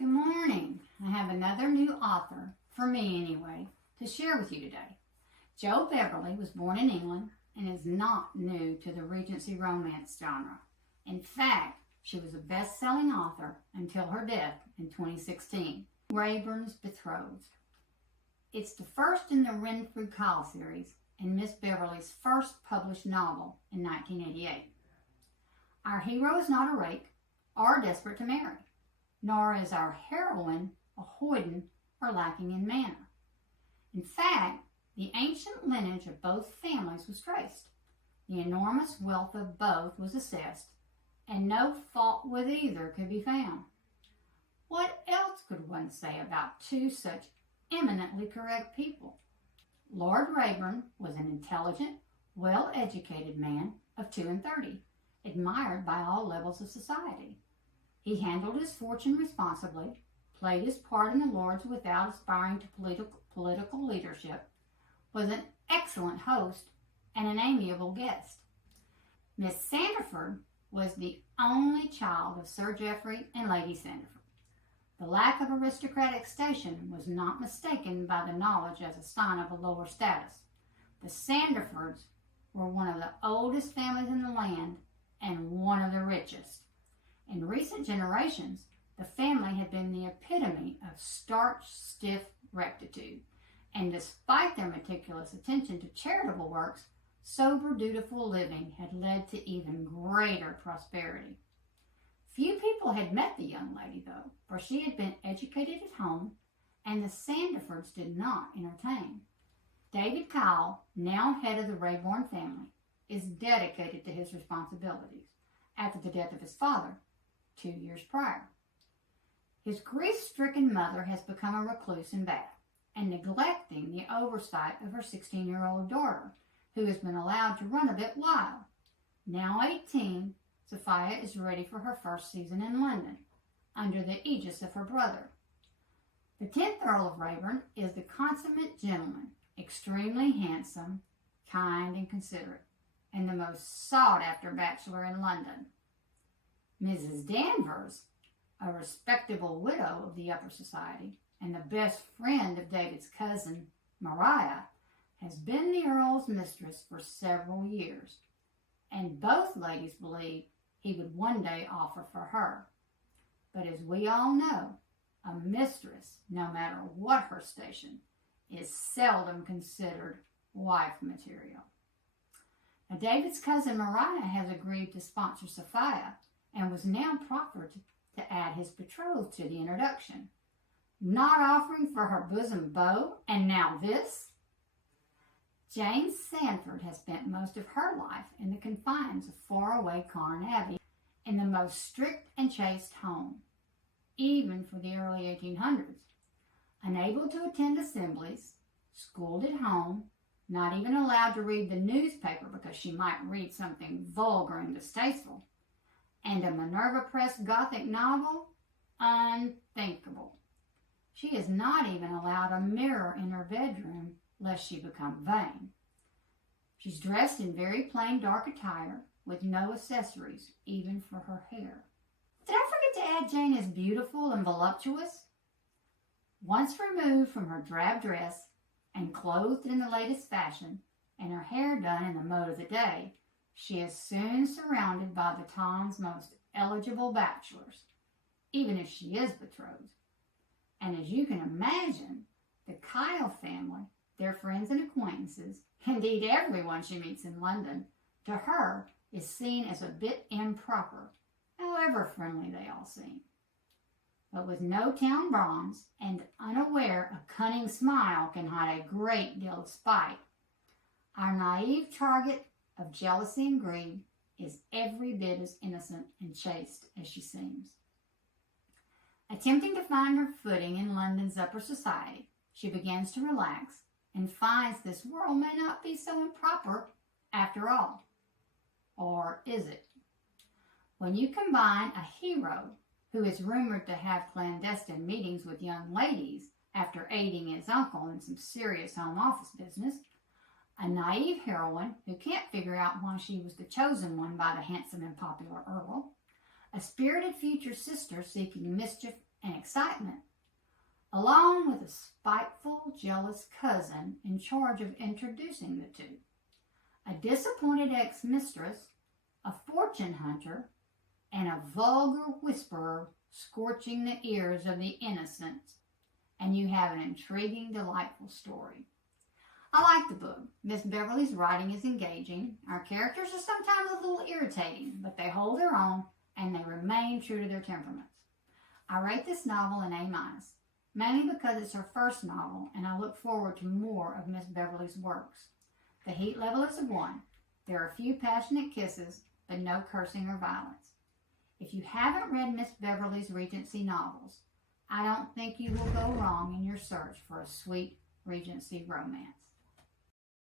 Good morning. I have another new author, for me anyway, to share with you today. Jo Beverley was born in England and is not new to the Regency romance genre. In fact, she was a best-selling author until her death in 2016. Wraybourne's Betrothed. It's the first in the Renfrew Kyle series and Miss Beverley's first published novel in 1988. Our hero is not a rake or desperate to marry, nor is our heroine a hoyden or lacking in manner. In fact, the ancient lineage of both families was traced. The enormous wealth of both was assessed, and no fault with either could be found. What else could one say about two such eminently correct people? Lord Wraybourne was an intelligent, well-educated man of 32, admired by all levels of society. He handled his fortune responsibly, played his part in the Lords without aspiring to political leadership, was an excellent host, and an amiable guest. Miss Sandford was the only child of Sir Geoffrey and Lady Sandford. The lack of aristocratic station was not mistaken by the knowledge as a sign of a lower status. The Sandfords were one of the oldest families in the land and one of the richest. In recent generations, the family had been the epitome of starch, stiff rectitude, and despite their meticulous attention to charitable works, sober, dutiful living had led to even greater prosperity. Few people had met the young lady, though, for she had been educated at home, and the Sandfords did not entertain. David Kyle, now head of the Wraybourne family, is dedicated to his responsibilities after the death of his father 2 years prior. His grief-stricken mother has become a recluse in Bath and neglecting the oversight of her 16-year-old daughter, who has been allowed to run a bit wild. Now 18, Sophia is ready for her first season in London, under the aegis of her brother. The 10th Earl of Wraybourne is the consummate gentleman, extremely handsome, kind, and considerate, and the most sought-after bachelor in London. Mrs. Danvers, a respectable widow of the upper society and the best friend of David's cousin, Maria, has been the Earl's mistress for several years, and both ladies believe he would one day offer for her. But as we all know, a mistress, no matter what her station, is seldom considered wife material. Now, David's cousin Maria has agreed to sponsor Sophia and was now proffered to add his betrothed to the introduction. Not offering for her bosom beau, and now this? Jane Sandford has spent most of her life in the confines of faraway Carn Abbey, in the most strict and chaste home, even for the early 1800s. Unable to attend assemblies, schooled at home, not even allowed to read the newspaper because she might read something vulgar and distasteful, and a Minerva Press Gothic novel? Unthinkable. She is not even allowed a mirror in her bedroom lest she become vain. She's dressed in very plain dark attire with no accessories, even for her hair. Did I forget to add Jane is beautiful and voluptuous? Once removed from her drab dress and clothed in the latest fashion, and her hair done in the mode of the day, she is soon surrounded by the town's most eligible bachelors, even if she is betrothed. And as you can imagine, the Kyle family, their friends and acquaintances, indeed everyone she meets in London, to her is seen as a bit improper, however friendly they all seem. But with no town bronze and unaware a cunning smile can hide a great deal of spite, our naive target of jealousy and greed is every bit as innocent and chaste as she seems. Attempting to find her footing in London's upper society, she begins to relax and finds this world may not be so improper after all. Or is it? When you combine a hero who is rumored to have clandestine meetings with young ladies after aiding his uncle in some serious home office business, a naive heroine who can't figure out why she was the chosen one by the handsome and popular Earl, a spirited future sister seeking mischief and excitement, along with a spiteful, jealous cousin in charge of introducing the two. A disappointed ex-mistress, a fortune hunter, and a vulgar whisperer scorching the ears of the innocent, and you have an intriguing, delightful story. I like the book. Miss Beverley's writing is engaging. Our characters are sometimes a little irritating, but they hold their own and they remain true to their temperaments. I rate this novel an A-, mainly because it's her first novel and I look forward to more of Miss Beverley's works. The heat level is a 1. There are a few passionate kisses, but no cursing or violence. If you haven't read Miss Beverley's Regency novels, I don't think you will go wrong in your search for a sweet Regency romance.